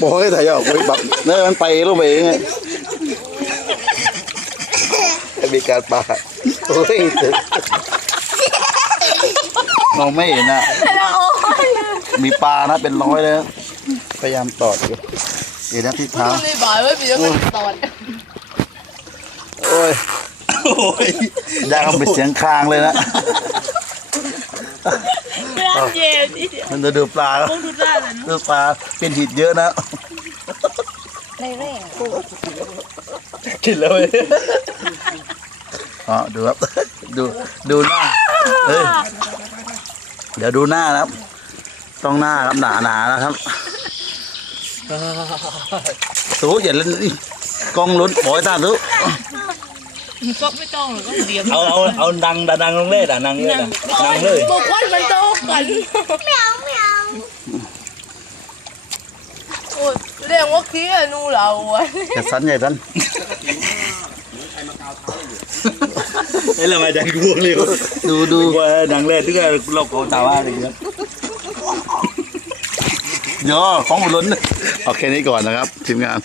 บอกให้ถ่ายออกไปแบบเนี่ยมันไปลงไปเองไงมีการปาโอ้ยมองไม่เห็นอะมีปลานะเป็นร้อยเลยนะพยายามตอดอยู่เดี๋ยวนะที่เท้าในบ่ายไว้ปีแล้วมันตอดโอ้ยโอ้ยยากเอาไปเสียงคางเลยนะร้า นเย็นนี่เดียวมันจะดูปลาแล้วต้องดูได้เลยนะดูปลาเป็นหิดเยอะนะกินเลยอ๋อดูครับดูดูหน้าเฮ้ยเดี๋ยวดูหน้านะครับ ต้องหน้าครับหนาหนาๆนะครับสู้อย่าเล่นนี่กล้องลุ้นบอยตาสู้ก็ไม่ต้องหรอกก็เดียวเอาเอาเอาดังดังลงเล่ด่ะนังเล่ด่ะนังเลยบอกว่ามันโต กันแมวแมวโอ้ยเรียกว่าขี้อะนูเราอะอย่าสั้นอย่าสั้นไอ้เรามาจากกูเร็วดูดูว่าดังเล่ที่เราโกตาว่าอะไรเงี้ยย่อของหมุนโอเคนี้ก่อนนะครับทีมงาน